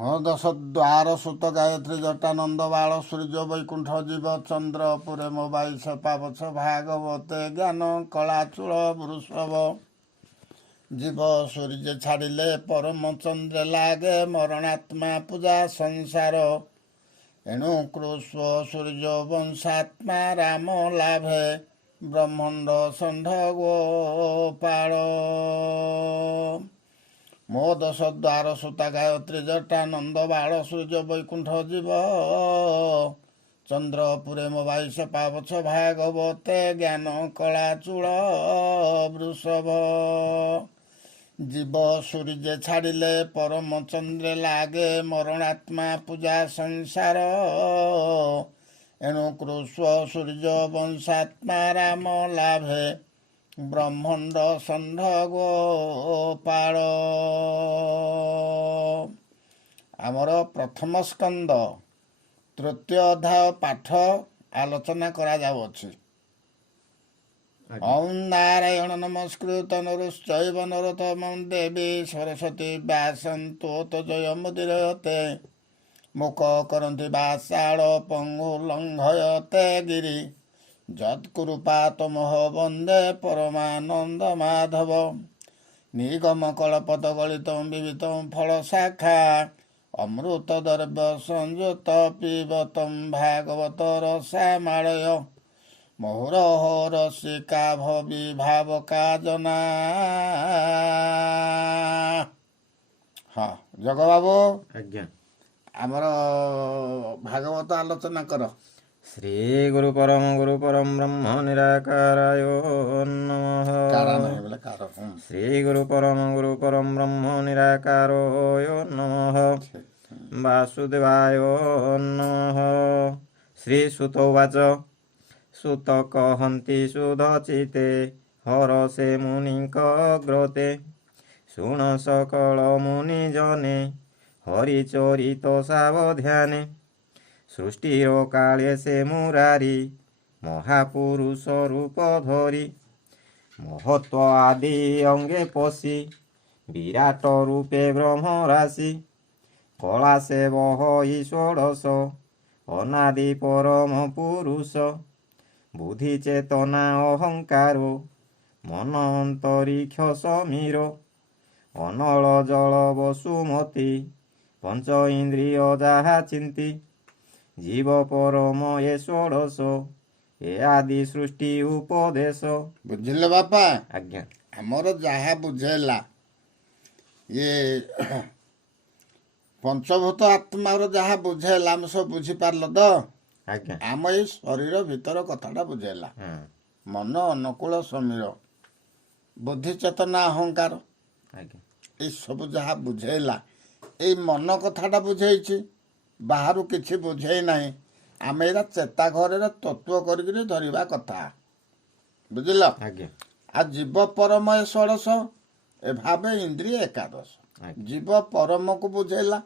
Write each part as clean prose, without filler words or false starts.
ମୋ ଦଶ ଦ୍ୱାର ସୁତ ଗାୟତ୍ରୀ ଜଟାନନ୍ଦ ବାଳ ସୂର୍ଯ୍ୟ ବୈକୁଣ୍ଠ ଜୀବ ଚନ୍ଦ୍ର ପୁରେ ମୋ ବାଇଶ ପାବଛ ଭାଗବତେ ଜ୍ଞାନ କଳାଚୂଳ ବୃଷଭ ଜୀବ ସୂର୍ଯ୍ୟ ଛାଡ଼ିଲେ ପରମ ଚନ୍ଦ୍ର ଲାଗେ ମରଣାତ୍ମା ପୂଜା ସଂସାର ଏଣୁ କୃଷ୍ଣ ସୂର୍ଯ୍ୟ ବଂଶାତ୍ମା ରାମ ଲାଭେ ବ୍ରହ୍ମାଣ୍ଡ ଷଣ୍ଢ ଗୋପାଳ ମୋ ଦଶ ଦ୍ୱାର ସୁତା ଗାୟତ୍ରୀ ଜଟାନନ୍ଦ ବାଳ ସୂର୍ଯ୍ୟ ବୈକୁଣ୍ଠ ଜୀବ ଚନ୍ଦ୍ରପୁରେ ମୋ ବାଇଶ ପାବଛ ଭାଗବତେ ଜ୍ଞାନ କଳାଚୂଳ ବୃଷଭ ଜୀବ ସୂର୍ଯ୍ୟ ଛାଡ଼ିଲେ ପରମ ଚନ୍ଦ୍ରେ ଲାଗେ ମରଣାତ୍ମା ପୂଜା ସଂସାର ଏଣୁ କୃଷ୍ଣ ସୂର୍ଯ୍ୟ ବଂଶାତ୍ମା ରାମ ଲାଭେ ବ୍ରହ୍ମାଣ୍ଡ ଷଣ୍ଢ ଗୋପାଳ ଆମର ପ୍ରଥମ ସ୍କନ୍ଦ ତୃତୀୟ ଅଧ୍ୟାୟ ପାଠ ଆଲୋଚନା କରାଯାଉଅଛି। ଓଁ ନାରାୟଣ ନମସ୍କୃତ ନରୁଶ୍ଚୈବ ନରୋତ୍ତମଂ ଦେବୀ ସରସ୍ୱତୀ ବ୍ୟାସଂ ତୋତ ଜୟମୁଦୀରୟତେ ମୁକ କରନ୍ତି ବାସାଳ ପଙ୍ଗୁ ଲଙ୍ଘୟତେ ଗିରି ଯତ୍କୃପାତମୋହ ବନ୍ଦେ ପରମାନନ୍ଦ ମାଧବ ନିଗମ କଳପତ ଗଳିତଂ ବିବିତଂ ଫଳ ଶାଖା ଅମୃତ ଦ୍ରବ୍ୟ ସଂଯୁତ ପିବତଂ ଭାଗବତ ରସାମାଳୟ ମହୁରହ ରସିକା ଭବି ଭାବକା ଜନା। ହଁ ଜଗବାବୁ ଆଜ୍ଞା ଆମର ଭାଗବତ ଆଲୋଚନା କର। ଶ୍ରୀ ଗୁରୁ ପରମ ବ୍ରହ୍ମ ନିରାକାରାୟ ନମଃ। ଶ୍ରୀ ଗୁରୁ ପରମ ବ୍ରହ୍ମ ନିରାକାରାୟ ନମଃ। ବାସୁଦେବାୟ ନମଃ। ଶ୍ରୀ ସୁତ ଉବାଚ ସୁତ କହନ୍ତି ସୁଧଚିତେ ହରସେ ମୁନିଙ୍କ ଗ୍ରତେ ଶୁଣ ସକଳ ମୁନି ଜନେ ହରିଚରିତ ସାବଧାନେ ସୃଷ୍ଟିର କାଳେ ସେ ମୁରାରି ମହାପୁରୁଷ ରୂପ ଧରି ମହତ୍ଵ ଆଦି ଅଙ୍ଗେ ପଶି ବିରାଟ ରୂପେ ବ୍ରହ୍ମ ରାଶି କଳା ସେ ବହି ଷୋଡ଼ଶ ଅନାଦି ପରମ ପୁରୁଷ ବୁଦ୍ଧି ଚେତନା ଅହଙ୍କାର ମନ ଅନ୍ତରିକ୍ଷ ସମୀର ଅନଳ ଜଳ ବସୁମତୀ ପଞ୍ଚ ଇନ୍ଦ୍ରିୟ ଯାହା ଚିନ୍ତି ଜୀବ ପରମ ଏ ଷୋଡ଼ଶ ଏ ଆଦି ସୃଷ୍ଟି ଉପଦେଶ। ବୁଝିଲେ ବାପା? ଆଜ୍ଞା ଆମର ଯାହା ବୁଝେଇଲା ଇଏ ପଞ୍ଚଭୂତ ଆତ୍ମାର ଯାହା ବୁଝେଇଲା ଆମେ ସବୁ ବୁଝିପାରିଲ ତ? ଆଜ୍ଞା ଆମ ଏଇ ଶରୀର ଭିତର କଥାଟା ବୁଝେଇଲା। ମନ ଅନୁକୂଳ ସମୀର ବୁଦ୍ଧି ଚେତନା ଅହଙ୍କାର ଆଜ୍ଞା ଏସବୁ ଯାହା ବୁଝେଇଲା ଏଇ ମନ କଥାଟା ବୁଝେଇଛି, ବାହାରୁ କିଛି ବୁଝେଇ ନାହିଁ। ଆମେ ଏଇଟା ଚେତା ଘରରେ ତତ୍ଵ କରିକିରି ଧରିବା କଥା। ବୁଝିଲ? ଆଜ୍ଞା ଆଉ ଜୀବ ପରମ ଏ ଷୋଡ଼ଶ ଏ ଭାବେ ଇନ୍ଦ୍ରିୟ ଏକାଦଶ। ଜୀବ ପରମକୁ ବୁଝେଇଲା।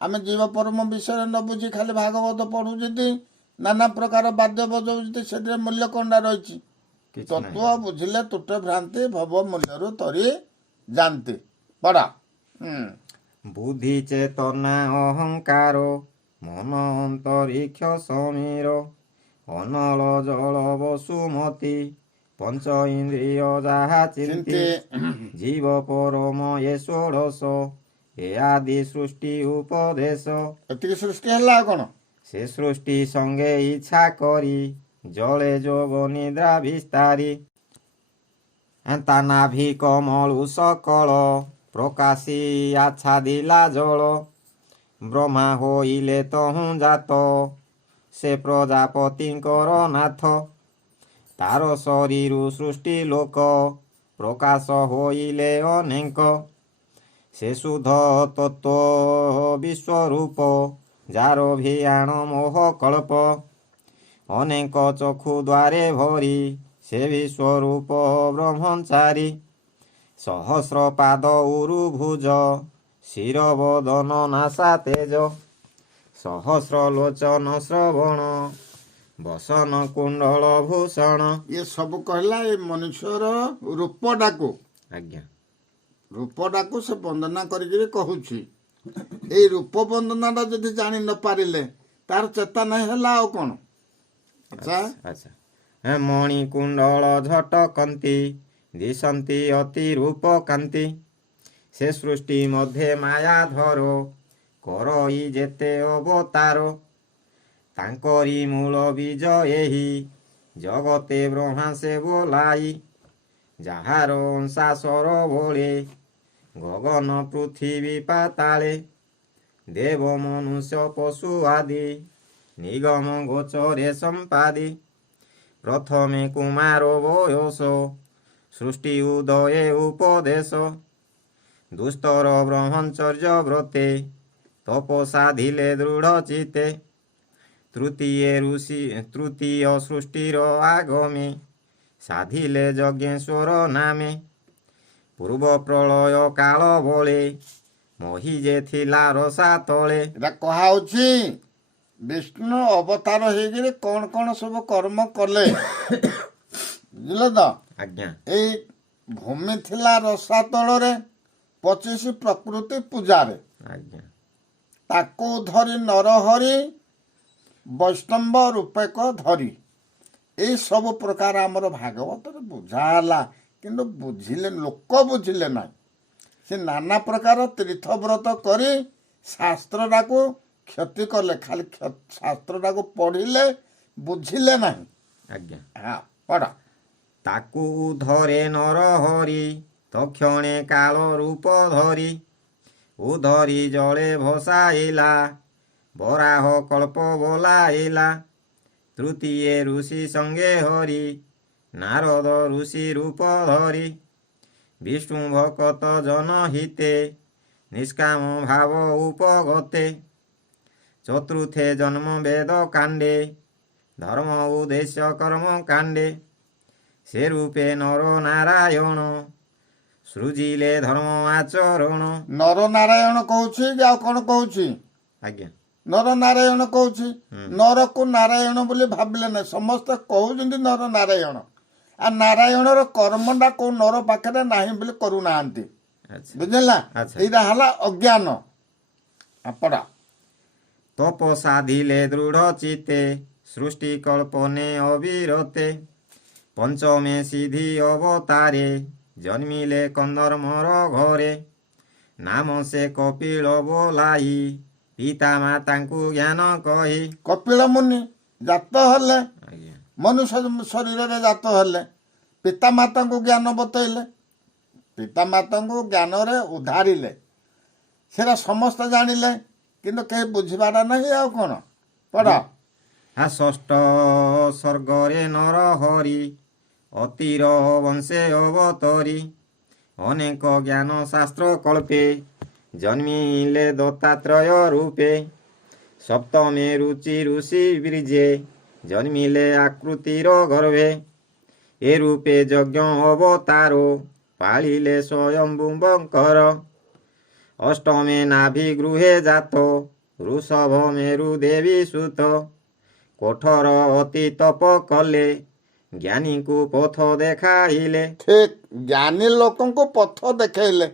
ଆମେ ଜୀବ ପରମ ବିଷୟରେ ନ ବୁଝି ଖାଲି ଭାଗବତ ପଢୁଛନ୍ତି, ନାନା ପ୍ରକାର ବାଦ୍ୟ ବଜଉଛନ୍ତି, ସେଥିରେ ମୂଲ୍ୟ କଣଟା ରହିଛି? ତତ୍ଵ ବୁଝିଲେ ତୁଟେ ଭ୍ରାନ୍ତି ଭବ ମୂଲ୍ୟରୁ ତରି ଯାନ୍ତି। ପଢ। ବୁଦ୍ଧି ଚେତନା ଅହଙ୍କାର ମନ ଅନ୍ତରିକ୍ଷ ସମୀର ଅନଳ ଜଳ ବସୁମତୀ ପଞ୍ଚ ଇନ୍ଦ୍ରିୟ ଯାହା ଚିନ୍ତି ଜୀବ ପରମ ଏ ଷୋଡ଼ଶ ଏ ଆଦି ସୃଷ୍ଟି ଉପଦେଶ। ଏତିକି ସୃଷ୍ଟି ହେଲା କଣ? ସେ ସୃଷ୍ଟି ସଙ୍ଗେ ଇଚ୍ଛା କରି ଜଳେ ଯୋଗ ନିଦ୍ରା ବିସ୍ତାରୀ ତା ନାଭି କମଳୁ ସକଳ ପ୍ରକାଶୀ ଆଚ୍ଛାଦିଲା ଜଳ ବ୍ରହ୍ମା ହୋଇଲେ ତହୁଁ ଜାତ ସେ ପ୍ରଜାପତିଙ୍କର ନାଥ ତାର ଶରୀରୁ ସୃଷ୍ଟି ଲୋକ ପ୍ରକାଶ ହୋଇଲେ ଅନେକ ସେ ଶୁଦ୍ଧ ତତ୍ଵ ବିଶ୍ୱରୂପ ଯାର ଭିଆଣ ମୋହ କଳ୍ପ ଅନେକ ଚକ୍ଷୁ ଦ୍ୱାରେ ଭରି ସେ ବିଶ୍ୱରୂପ ବ୍ରହ୍ମଚାରୀ ସହସ୍ର ପାଦ ଉରୁ ଭୁଜ ଶିର ବଦନ ନାସା ତେଜ ସହସ୍ର ଲୋଚନ ଶ୍ରବଣ ବସନ କୁଣ୍ଡଳ ଭୂଷଣ। ଇଏ ସବୁ କହିଲା ଏ ମନୁଷ୍ୟର ରୂପଟାକୁ ଆଜ୍ଞା ରୂପଟାକୁ ସେ ବନ୍ଦନା କରିକିରି କହୁଛି। ଏଇ ରୂପ ବନ୍ଦନାଟା ଯଦି ଜାଣି ନ ପାରିଲେ ତାର ଚେତା ନାହିଁ ହେଲା ଆଉ କ'ଣ? ଆଚ୍ଛା ଆଚ୍ଛା ମଣି କୁଣ୍ଡଳ ଝଟକନ୍ତି ଦିଶନ୍ତି ଅତି ରୂପ କାନ୍ତି ସେ ସୃଷ୍ଟି ମଧ୍ୟରେ ମାୟା ଧର କରଇ ଯେତେ ଅବତାର ତାଙ୍କରି ମୂଳ ବୀଜ ଏହି ଜଗତେ ବ୍ରହ୍ମା ସେ ବୋলাই ଯାହାର ଅଂଶାସର ଭଳେ ଗଗନ ପୃଥିବୀ ପାତାଳେ ଦେବ ମନୁଷ୍ୟ ପଶୁ ଆଦି ନିଗମ ଗୋଚରେ ସମ୍ପାଦି ପ୍ରଥମେ କୁମାର ବୟସ ସୃଷ୍ଟି ଉଦୟ ଉପଦେଶ ଦୁସ୍ତର ବ୍ରହ୍ମଚର୍ଯ୍ୟ ବ୍ରତେ ତପ ସାଧିଲେ ଦୃଢ଼ ଚିତେ ତୃତୀୟ ସୃଷ୍ଟିର ଆଗମେ ସାଧିଲେ ଯଜ୍ଞେଶ୍ୱର ନାମେ ପୂର୍ବ ପ୍ରଳୟ କାଳ ବଳେ ମହି ଯେ ଥିଲା ରସା ତଳେ। ଏଟା କୁହାହଉଛି ବିଷ୍ଣୁ ଅବତାର ହେଇକିରି କ'ଣ କ'ଣ ସବୁ କର୍ମ କଲେ ବୁଝିଲ ତ? ଆଜ୍ଞା। ଏଇ ଭୂମି ଥିଲା ରସା ତଳରେ 25 ପ୍ରକୃତି ପୂଜାରେ ଆଜ୍ଞା। ତାକୁ ଧରି ନରହରି ବୈଷ୍ଣବ ରୂପକ ଧରି ଏଇ ସବୁ ପ୍ରକାର ଆମର ଭାଗବତରେ ବୁଝା ହେଲା, କିନ୍ତୁ ବୁଝିଲେ ଲୋକ ବୁଝିଲେ ନାହିଁ। ସେ ନାନା ପ୍ରକାର ତୀର୍ଥବ୍ରତ କରି ଶାସ୍ତ୍ରଟାକୁ କ୍ଷତି କଲେ, ଖାଲି ଶାସ୍ତ୍ରଟାକୁ ପଢ଼ିଲେ ବୁଝିଲେ ନାହିଁ। ଆଜ୍ଞା। ହଁ ପଢ଼। ତାକୁ ଧରେ ନରହରି ତକ୍ଷଣେ କାଳ ରୂପ ଧରି ଉଧରି ଜଳେ ଭସାଇଲା ବରାହ କଳ୍ପ ବୋଲାଇଲା ତୃତୀୟ ଋଷି ସଙ୍ଗେ ହରି ନାରଦ ଋଷି ରୂପ ଧରି ବିଷ୍ଣୁ ଭକତ ଜନହିତେ ନିଷ୍କାମ ଭାବ ଉପଗତେ ଚତୁର୍ଥେ ଜନ୍ମ ବେଦ କାଣ୍ଡେ ଧର୍ମ ଉଦ୍ଦେଶ୍ୟ କର୍ମ କାଣ୍ଡେ ସେ ରୂପେ ନର ନାରାୟଣ ସୃଜିଲେ ଧର୍ମ ଆଚରଣ। ନର ନାରାୟଣ କହୁଛି କି ଆଉ କ'ଣ କହୁଛି? ଆଜ୍ଞା। ନର ନାରାୟଣ କହୁଛି। ନରକୁ ନାରାୟଣ ବୋଲି ଭାବିଲେ ନାହିଁ, ସମସ୍ତେ କହୁଛନ୍ତି ନର ନାରାୟଣ। ଆଉ ନାରାୟଣର କର୍ମଟା କୋଉ ନର ପାଖରେ ନାହିଁ ବୋଲି କରୁନାହାନ୍ତି, ବୁଝିଲା? ଏଇଟା ହେଲା ଅଜ୍ଞାନ। ପଢ଼। ତପ ସାଧିଲେ ଦୃଢ଼ ଚିତେ ସୃଷ୍ଟି କଳ୍ପନେ ଅବିରତେ ପଞ୍ଚମେ ସିଦ୍ଧି ଅବତାରେ ଜନ୍ମିଲେ କନ୍ଦର୍ମର ଘରେ ନାମ ସେ କପିଳ ବୋलाई ପିତା ମାତାଙ୍କୁ ଜ୍ଞାନ କହି। କପିଳ ମୁନି ଜାତ ହେଲେ, ଆଜ୍ଞା। ମନୁଷ୍ୟ ଶରୀରରେ ଜାତ ହେଲେ, ପିତାମାତାଙ୍କୁ ଜ୍ଞାନ ବତେଇଲେ, ପିତାମାତାଙ୍କୁ ଜ୍ଞାନରେ ଉଦ୍ଧାରିଲେ, ସେଟା ସମସ୍ତେ ଜାଣିଲେ, କିନ୍ତୁ କେହି ବୁଝିବାଟା ନାହିଁ ଆଉ କ'ଣ? ପଢ଼। ଷଷ୍ଠ ସ୍ୱର୍ଗରେ ନର ହରି ଅତିର ବଂଶେ ଅବତରି ଅନେକ ଜ୍ଞାନ ଶାସ୍ତ୍ର କଳ୍ପେ ଜନ୍ମିଲେ ଦତ୍ତାତ୍ରୟ ରୂପେ ସପ୍ତମେ ରୁଚି ଋଷି ବ୍ରିଜେ ଜନ୍ମିଲେ ଆକୃତିର ଗର୍ଭେ ଏ ରୂପେ ଯଜ୍ଞ ଅବତାର ପାଳିଲେ ସ୍ୱୟଂଭୁବଙ୍କର ଅଷ୍ଟମେ ନାଭି ଗୃହେ ଜାତ ଋଷଭ ମେରୁ ଦେବୀ ସୁତ କୋଠର ଅତି ତପ କଲେ ଜ୍ଞାନୀଙ୍କୁ ପଥ ଦେଖାଇଲେ। ଠିକ୍, ଜ୍ଞାନୀ ଲୋକଙ୍କୁ ପଥ ଦେଖେଇଲେ,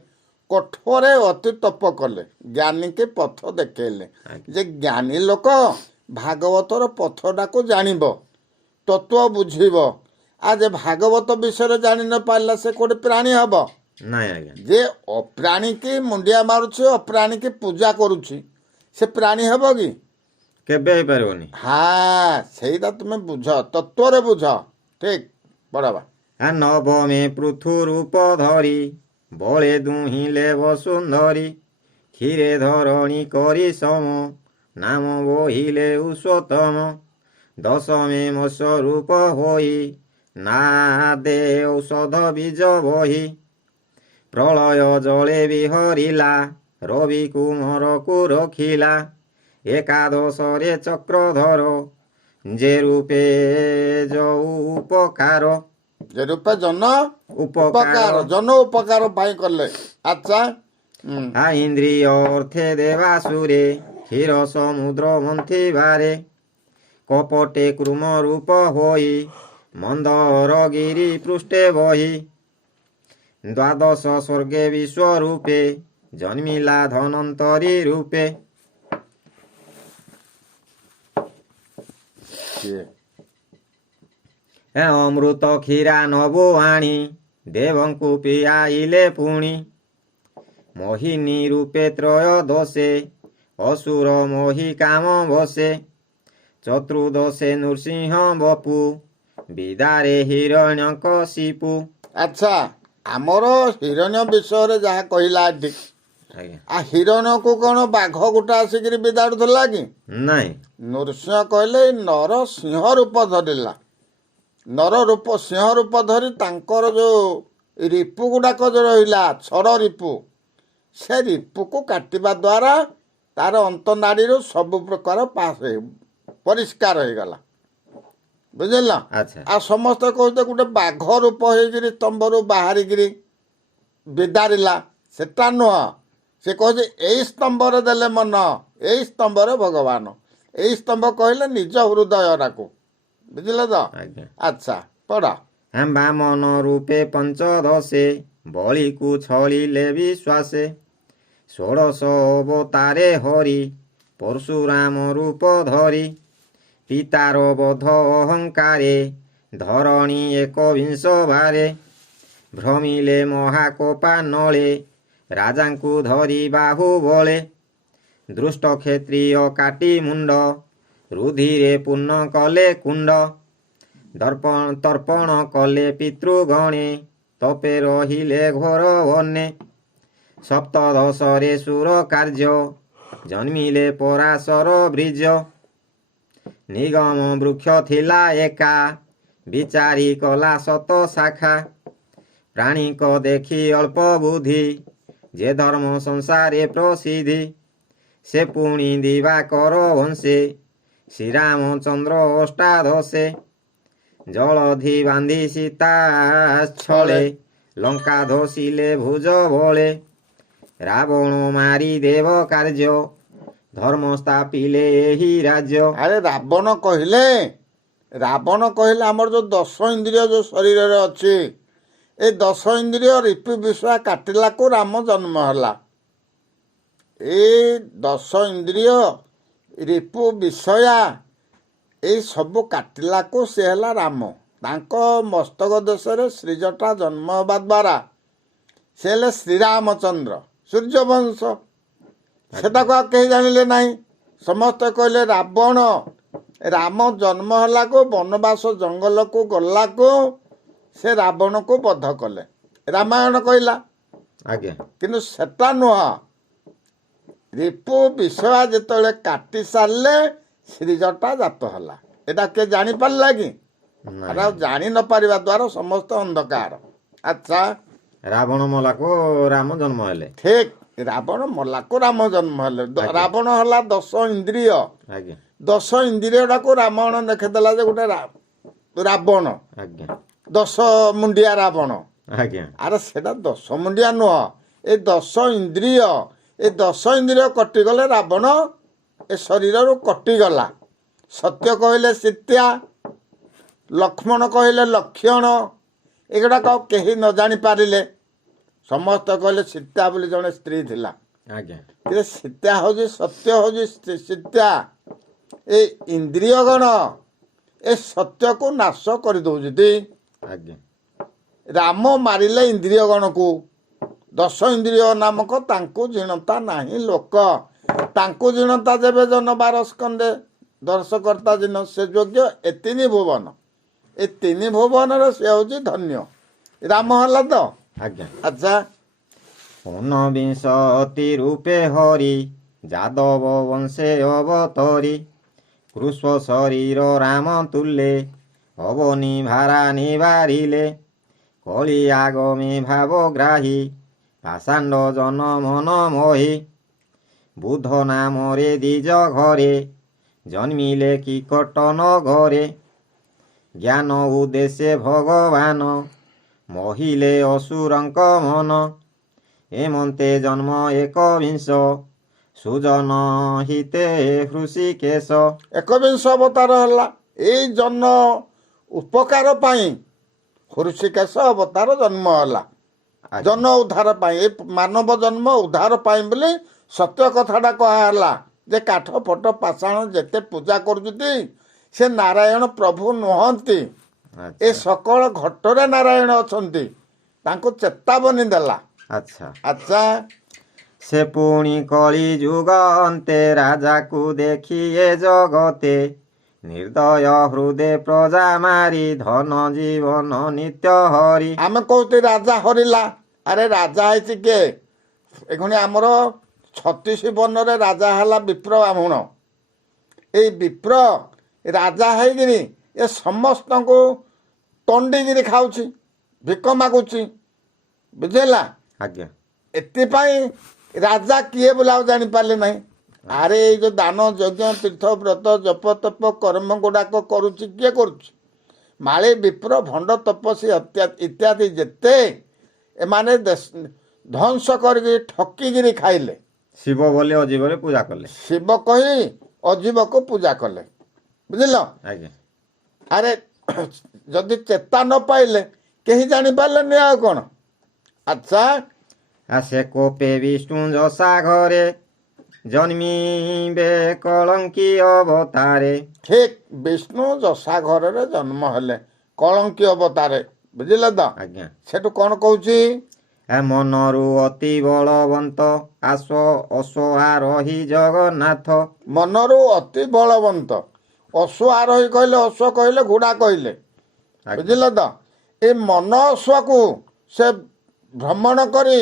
କୋଠରେ ଅତି ତପ କଲେ, ଜ୍ଞାନୀକି ପଥ ଦେଖେଇଲେ। ଯେ ଜ୍ଞାନୀ ଲୋକ ଭାଗବତର ପଥଟାକୁ ଜାଣିବ, ତତ୍ଵ ବୁଝିବ। ଆଉ ଯେ ଭାଗବତ ବିଷୟରେ ଜାଣି ନ ପାରିଲା ସେ କୋଉଠି ପ୍ରାଣୀ ହବ? ନାଇଁ ଆଜ୍ଞା। ଯେ ଅପ୍ରାଣୀକି ମୁଣ୍ଡିଆ ମାରୁଛି, ଅପ୍ରାଣୀକି ପୂଜା କରୁଛି, ସେ ପ୍ରାଣୀ ହେବ କି? କେବେ ହେଇପାରିବନି। ହଁ, ସେଇଟା ତୁମେ ବୁଝ, ତତ୍ଵରେ ବୁଝ। ଠିକ୍, ବରାબર। ନବମେ ପୃଥୁ ରୂପ ଧରି ବଳେ ଦୁହିଁଲେ ବସୁନ୍ଧରି କ୍ଷୀରେ ଧରଣୀ କରି ସମ ନାମ ବହିଲେ ଉଷୋତ୍ତମ ଦଶମେ ମତ୍ସ୍ୟ ରୂପ ହୋଇ ନାଦେ ଔଷଧ ବୀଜ ବହି ପ୍ରଳୟ ଜଳେ ବିହରିଲା ରବି କୁମରକୁ ରଖିଲା ଏକାଦଶରେ ଚକ୍ରଧର ଯେ ରୂପେ ଯଉ ଉପକାର ଯେ ରୂପେ ଜନ ଉପକାର, ଜନ ଉପକାର ପାଇଁ କଲେ। ଆଚ୍ଛା। ଇନ୍ଦ୍ରିୟ ଅର୍ଥେ ଦେବାସୁରେ କ୍ଷୀର ସମୁଦ୍ର ମନ୍ଥିବାରେ କପଟେ କୃମ ରୂପ ହୋଇ ମନ୍ଦର ଗିରି ପୃଷ୍ଠେ ବହି ଦ୍ୱାଦଶ ସ୍ୱର୍ଗେ ବିଶ୍ୱ ରୂପେ ଜନ୍ମିଲା ଧନନ୍ତରୀ ରୂପେ। କିଏ? ଅମୃତ କ୍ଷୀରା ନବୁ ଆଣି ଦେବଙ୍କୁ ପିଆଇଲେ ପୁଣି। ମୋହିନୀ ରୂପେ ତ୍ରୟୋଦଶେ ଅସୁର ମୋହି କାମ ବସେ। ଚତୁର୍ଦଶେ ନୃସିଂହ ବପୁ ବିଦାରେ ହିରଣ୍ୟକଶିପୁ। ଆଚ୍ଛା, ଆମର ହିରଣ୍ୟ ବିଷୟରେ ଯାହା କହିଲା ଏଠି, ଆଜ୍ଞା ହିରଣ୍ୟକୁ କ'ଣ ବାଘ ଗୋଟା ଆସିକିରି ବିଦାଡୁଥିଲା କି? ନାଇଁ ନୃସିଂହ କହିଲେ ଏଇ ନର ସିଂହ ରୂପ ଧରିଲା। ନର ରୂପ ସିଂହ ରୂପ ଧରି ତାଙ୍କର ଯେଉଁ ରିପୁ ଗୁଡ଼ାକ ଯେଉଁ ରହିଲା ଛଡ଼ ରିପୁ, ସେ ରିପୁକୁ କାଟିବା ଦ୍ୱାରା ତାର ଅନ୍ତନାଡିରୁ ସବୁ ପ୍ରକାର ପରିଷ୍କାର ହେଇଗଲା। ବୁଝିଲ? ଆଚ୍ଛା ଆଉ ସମସ୍ତେ କହୁଥିଲେ ଗୋଟେ ବାଘ ରୂପ ହେଇକିରି ସ୍ତମ୍ଭରୁ ବାହାରିକିରି ବିଦାରିଲା, ସେଟା ନୁହଁ। ସେ କହୁଛି ଏଇ ସ୍ତମ୍ଭରେ ଦେଲେ ମନ, ଏଇ ସ୍ତମ୍ଭରେ ଭଗବାନ। ଏଇ ସ୍ତମ୍ଭ କହିଲେ ନିଜ ହୃଦୟଟାକୁ। ବୁଝିଲ ତ? ଆଜ୍ଞା ଆଚ୍ଛା, ପଢ଼। ବାମନ ରୂପେ ପଞ୍ଚଦଶେ ବଳିକୁ ଛଳିଲେ ବିଶ୍ୱାସେ। ଷୋଡ଼ଶ ଅବତାରେ ହରି ପରଶୁରାମ ରୂପ ଧରି। ପିତାର ବୋଧ ଅହଙ୍କାରେ ଧରଣୀ ଏକବିଂଶ ବାରେ। ଭ୍ରମିଲେ ମହାକୋପା ନଳେ ରାଜାଙ୍କୁ ଧରି ବାହୁ ବଳେ। ଦୃଷ୍ଟ କ୍ଷତ୍ରିୟ କାଟି ମୁଣ୍ଡ ରୁଧିରେ ପୂର୍ଣ୍ଣ କଲେ କୁଣ୍ଡ। ତର୍ପଣ କଲେ ପିତୃଗଣେ ତପେ ରହିଲେ ଘୋର ବନେ। ସପ୍ତଦଶରେ ସୁର କାର୍ଯ୍ୟ ଜନ୍ମିଲେ ପରାଶର ବ୍ରିଜ। ନିଗମ ବୃକ୍ଷ ଥିଲା ଏକା ବିଚାରି କଲା ଶତ ଶାଖା। ପ୍ରାଣୀଙ୍କ ଦେଖି ଅଳ୍ପ ବୁଦ୍ଧି ଯେ ଧର୍ମ ସଂସାରେ ପ୍ରସିଦ୍ଧି। ସେ ପୁଣି ଦିବାକର ବଂଶେ ଶ୍ରୀରାମଚନ୍ଦ୍ର ଅଷ୍ଟାଦଶେ। ଜଳଧି ବାନ୍ଧି ସୀତା ଛଳେ ଲଙ୍କା ଧସିଲେ ଭୁଜ ବଳେ। ରାବଣ ମାରି ଦେବ କାର୍ଯ୍ୟ ଧର୍ମ ସ୍ଥାପିଲେ ଏହି ରାଜ୍ୟ। ଆରେ ରାବଣ କହିଲେ ଆମର ଯେଉଁ 10 ଇନ୍ଦ୍ରିୟ ଯେଉଁ ଶରୀରରେ ଅଛି, ଏ 10 ଇନ୍ଦ୍ରିୟ ରିପୁ ବିଷୟ କାଟିଲାକୁ ରାମ ଜନ୍ମ ହେଲା। ଏଇ 10 ଇନ୍ଦ୍ରିୟ ରିପୁ ବିଷୟା ଏଇ ସବୁ କାଟିଲାକୁ ସେ ହେଲା ରାମ। ତାଙ୍କ ମସ୍ତକ ଦେଶରେ ଶ୍ରୀଜଟା ଜନ୍ମ ହେବା ଦ୍ୱାରା ସେ ହେଲେ ଶ୍ରୀରାମଚନ୍ଦ୍ର, ସୂର୍ଯ୍ୟବଂଶ। ସେଟାକୁ ଆଉ କେହି ଜାଣିଲେ ନାହିଁ। ସମସ୍ତେ କହିଲେ ରାବଣ। ରାମ ଜନ୍ମ ହେଲାକୁ ବନବାସ ଜଙ୍ଗଲକୁ ଗଲାକୁ ସେ ରାବଣକୁ ବଧ କଲେ, ରାମାୟଣ କହିଲା। ଆଜ୍ଞା କିନ୍ତୁ ସେଟା ନୁହଁ। ରିପୁ ବିଷୟ ଯେତେବେଳେ କାଟି ସାରିଲେ ଶ୍ରୀଜଟା ଜାତ ହେଲା। ଏଟା କିଏ ଜାଣିପାରିଲା କି? ନାଇଁ। ଆଉ ଜାଣି ନ ପାରିବା ଦ୍ୱାରା ସମସ୍ତ ଅନ୍ଧକାର। ଆଚ୍ଛା, ରାବଣ ମଲାକୁ ରାମ ଜନ୍ମ ହେଲେ। ଠିକ, ରାବଣ ମଲାକୁ ରାମ ଜନ୍ମ ହେଲେ। ଆଜ୍ଞା। ରାବଣ ହେଲା 10 ଇନ୍ଦ୍ରିୟ। ଆଜ୍ଞା 10 ଇନ୍ଦ୍ରିୟଟାକୁ ରାମାୟଣ ଲେଖିଦେଲା ଯେ ଗୋଟେ ରାବଣ, ଆଜ୍ଞା 10 ମୁଣ୍ଡିଆ ରାବଣ। ଆଜ୍ଞା ଆରେ ସେଟା 10 ମୁଣ୍ଡିଆ ନୁହଁ, ଏ 10 ଇନ୍ଦ୍ରିୟ। ଏ 10 ଇନ୍ଦ୍ରିୟ କଟିଗଲେ ରାବଣ ଏ ଶରୀରରୁ କଟିଗଲା। ସତ୍ୟ କହିଲେ ସୀତା, ଲକ୍ଷ୍ମଣ କହିଲେ ଲକ୍ଷଣ। ଏଗୁଡ଼ାକ କେହି ନ ଜାଣିପାରିଲେ। ସମସ୍ତେ କହିଲେ ସୀତା ବୋଲି ଜଣେ ସ୍ତ୍ରୀ ଥିଲା। ଆଜ୍ଞା କିନ୍ତୁ ସୀତା ହେଉଛି ସତ୍ୟ, ହେଉଛି ସୀତା। ଏ ଇନ୍ଦ୍ରିୟଗଣ ଏ ସତ୍ୟକୁ ନାଶ କରିଦେଉଛନ୍ତି। ଆଜ୍ଞା ରାମ ମାରିଲେ ଇନ୍ଦ୍ରିୟଗଣକୁ। 10 ଇନ୍ଦ୍ରିୟ ନାମକ ତାଙ୍କୁ ଜିଣତା ନାହିଁ ଲୋକ। ତାଙ୍କୁ ଜିଣତା ଯେବେ ଜନ 12 ସ୍କନ୍ଧେ ଦର୍ଶକର୍ତ୍ତା ଜିନ ସେ ଯୋଗ୍ୟ। ଏ 3 ଭୁବନ, ଏ 3 ଭୁବନରେ ସେ ହେଉଛି ଧନ୍ୟ। ରାମ ହେଲା ତ। ଆଜ୍ଞା ଆଚ୍ଛା, ଊନବିଂଶତି ରୂପେ ହରି ଯାଦବ ବଂଶେ ଅବତରି। କୃଷ୍ଣ ଶରୀର ରାମ ତୁଲେ ଅବନି ଭାରା ନିବାରିଲେ। କଳି ଆଗମେ ଭାବଗ୍ରାହୀ ପାଷାଣ୍ଡ ଜନ ମନ ମୋହି। ବୁଧ ନାମରେ ଦ୍ୱିଜ ଘରେ ଜନ୍ମିଲେ କିକଟନ ଘରେ। ଜ୍ଞାନ ଉଦ୍ଦେଶ୍ୟ ଭଗବାନ ମୋହିଲେ ଅସୁରଙ୍କ ମନ। ଏମନ୍ତେ ଜନ୍ମ ଏକବିଂଶ ସୁଜନ ହିତେ ହୃଷିକେଶ। 21 ଅବତାର ହେଲା। ଏଇ ଜନ ଉପକାର ପାଇଁ ହୃଷିକେଶ ଅବତାର ଜନ୍ମ ହେଲା। ଆଜ୍ଞା। ଜନ ଉଦ୍ଧାର ପାଇଁ ଏ ମାନବ ଜନ୍ମ ଉଦ୍ଧାର ପାଇଁ ବୋଲି ସତ୍ୟ କଥାଟା କୁହାହେଲା ଯେ କାଠ ଫଟ ପାଷାଣ ଯେତେ ପୂଜା କରୁଛନ୍ତି ସେ ନାରାୟଣ ପ୍ରଭୁ ନୁହନ୍ତି। ଏ ଆଚ୍ଛା ସକଳ ଘଟରେ ନାରାୟଣ ଅଛନ୍ତି। ତାଙ୍କୁ ଚେତାବନୀ ଦେଲା। ଆଚ୍ଛା। ଆଚ୍ଛା ସେ ପୁଣି କଳି ଯୁଗ ଅନ୍ତେ ରାଜାକୁ ଦେଖି ଏ ଜଗତେ ନିର୍ଦୟ ହୃଦେ ପ୍ରଜା ମାରି ଧନ ଜୀବନ ନିତ୍ୟ ହରି। ଆମେ କହୁଛେ ରାଜା ହରିଲା। ଆରେ ରାଜା ହେଇଛି କିଏ? ଏଖୁଣି ଆମର 36 ବର୍ଣ୍ଣରେ ରାଜା ହେଲା ବିପ୍ର ବ୍ରାହ୍ମଣ। ଏଇ ବିପ୍ର ରାଜା ହେଇକିରି ଏ ସମସ୍ତଙ୍କୁ ତଣ୍ଡିକିରି ଖାଉଛି, ଭିକ ମାଗୁଛି, ବୁଝିଲା। ଆଜ୍ଞା ଏଥିପାଇଁ ରାଜା କିଏ ବୋଲି ଆଉ ଜାଣିପାରିଲେ ନାହିଁ। ଆରେ ଏଇ ଯୋଉ ଦାନ ଯଜ୍ଞ ତୀର୍ଥ ବ୍ରତ ଜପ ତପ କର୍ମ ଗୁଡାକ କରୁଛି କିଏ କରୁଛି? ମାଳି ବିପ୍ର ଭଣ୍ଡ ତପସ୍ୀ ଇତ୍ୟାଦି ଯେତେ ଏମାନେ ଧ୍ୱଂସ କରିକି ଠକିକିରି ଖାଇଲେ। ଶିବ ବୋଲି ଅଜୀବରେ ପୂଜା କଲେ। ଶିବ କହି ଅଜୀବକୁ ପୂଜା କଲେ, ବୁଝିଲ। ଆଜ୍ଞା ଆରେ ଯଦି ଚେତା ନ ପାଇଲେ କେହି ଜାଣିପାରିଲେନି ଆଉ କ'ଣ? ଆଚ୍ଛା ସେ କୋପେ ବିଷ୍ଣୁ ଯଶା ଘରେ ଜନ୍ମିବେ କଳଙ୍କି ଅବତାରେ। ଠିକ୍ ବିଷ୍ଣୁ ଯଶା ଘରରେ ଜନ୍ମ ହେଲେ କଳଙ୍କି ଅବତାରେ, ବୁଝିଲେ ତ। ଆଜ୍ଞା ସେଠୁ କ'ଣ କହୁଛି? ମନରୁ ଅତି ବଳବନ୍ତ ଆସ ଅସହା ରହି ଜଗନ୍ନାଥ। ମନରୁ ଅତି ବଳବନ୍ତ। ଅଶ୍ଵ ଆରୋହୀ କହିଲେ, ଅଶ୍ଵ କହିଲେ ଘୋଡ଼ା କହିଲେ, ଆଜ୍ଞା ବୁଝିଲେ ତ। ଏ ମନ ଅଶ୍ଵକୁ ସେ ଭ୍ରମଣ କରି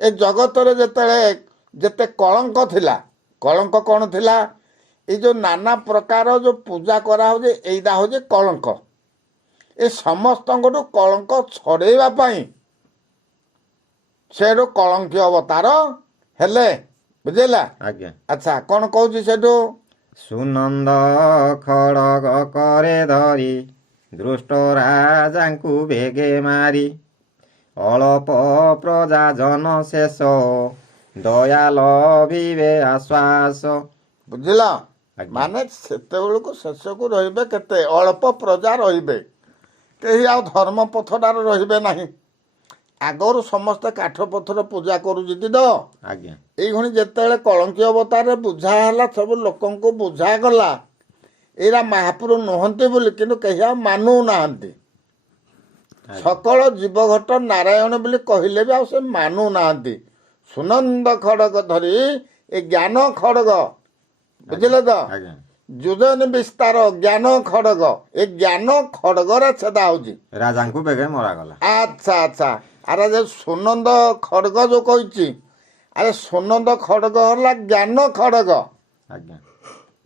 ଏ ଜଗତରେ ଯେତେବେଳେ ଯେତେ କଳଙ୍କ ଥିଲା, କଳଙ୍କ କ'ଣ ଥିଲା? ଏଇ ଯେଉଁ ନାନା ପ୍ରକାର ଯେଉଁ ପୂଜା କରାହେଉଛି ଏଇଟା ହେଉଛି କଳଙ୍କ। ଏ ସମସ୍ତଙ୍କଠୁ କଳଙ୍କ ଛଡ଼େଇବା ପାଇଁ ସେଠୁ କଳଙ୍କି ଅବତାର ହେଲେ, ବୁଝିଲା। ଆଜ୍ଞା। ଆଚ୍ଛା କ'ଣ କହୁଛି ସେଠୁ? ସୁନନ୍ଦ ଖଡ଼ଗ କରେ ଧରି ଦୃଷ୍ଟ ରାଜାଙ୍କୁ ବେଗେ ମାରି ଅଳପ ପ୍ରଜା ଜନ ଶେଷ ଦୟାଲ ଭିବେ ଆଶ୍ୱାସ। ବୁଝିଲ। ଆଜ୍ଞା। ମାନେ ସେତେବେଳକୁ ଶେଷକୁ ରହିବେ କେତେ? ଅଳ୍ପ ପ୍ରଜା ରହିବେ, କେହି ଆଉ ଧର୍ମ ପଥଟାରେ ରହିବେ ନାହିଁ। ଆଗରୁ ସମସ୍ତେ କାଠ ପଥର ପୂଜା କରୁଛନ୍ତି ତ। ଆଜ୍ଞା ଏଇଭଳି ଯେତେବେଳେ କଳଙ୍କି ଅବତାରରେ ବୁଝା ହେଲା, ସବୁ ଲୋକଙ୍କୁ ବୁଝାଗଲା ଏଇରା ମହାପୁରୁ ନୁହନ୍ତି ବୋଲି, କିନ୍ତୁ କେହି ଆଉ ମାନୁନାହାନ୍ତି। ସକଳ ଜୀବଘଟ ନାରାୟଣ ବୋଲି କହିଲେ ବି ଆଉ ସେ ମାନୁନାହାନ୍ତି। ସୁନନ୍ଦ ଖଡ଼ଗ ଧରି ଏ ଜ୍ଞାନ ଖଡ଼ଗ, ବୁଝିଲେ ତ। ଆଜ୍ଞା ଯୋଜନ ବିସ୍ତାର ଜ୍ଞାନ ଖଡ଼ଗ, ଏ ଜ୍ଞାନ ଖଡ଼ଗରେ ଛେଦା ହଉଛି। ରାଜାଙ୍କୁ ବେଗେ ମରାଗଲା। ଆଚ୍ଛା ଆଚ୍ଛା। ଆରେ ଯେ ସୁନନ୍ଦ ଖଡ଼ଗ ଯୋଉ କହିଛି, ଆରେ ସୁନନ୍ଦ ଖଡ଼ଗ ହେଲା ଜ୍ଞାନ ଖଡ଼ଗ। ଆଜ୍ଞା